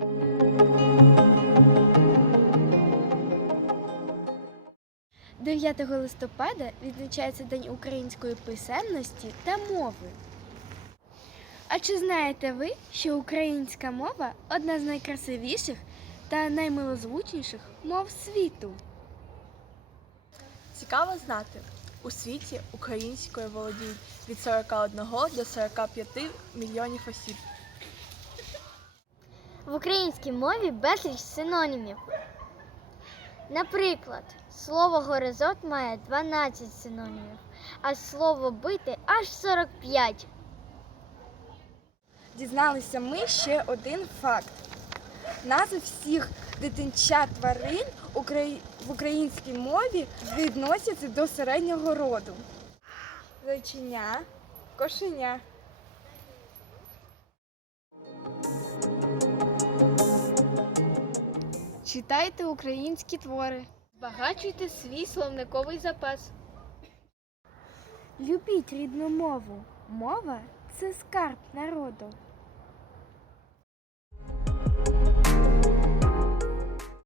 – 9 листопада відзначається День української писемності та мови. А чи знаєте ви, що українська мова одна з найкрасивіших та наймилозвучніших мов світу? Цікаво знати, у світі українською володіють від 41 до 45 мільйонів осіб. В українській мові безліч синонімів. Наприклад, слово горизонт має 12 синонімів, а слово бити аж 45. Дізналися ми ще один факт. Назви всіх дитинчат тварин в українській мові відносяться до середнього роду. Зайчиня, кошеня. Читайте українські твори. Збагачуйте свій словниковий запас. Любіть рідну мову. Мова це скарб народу.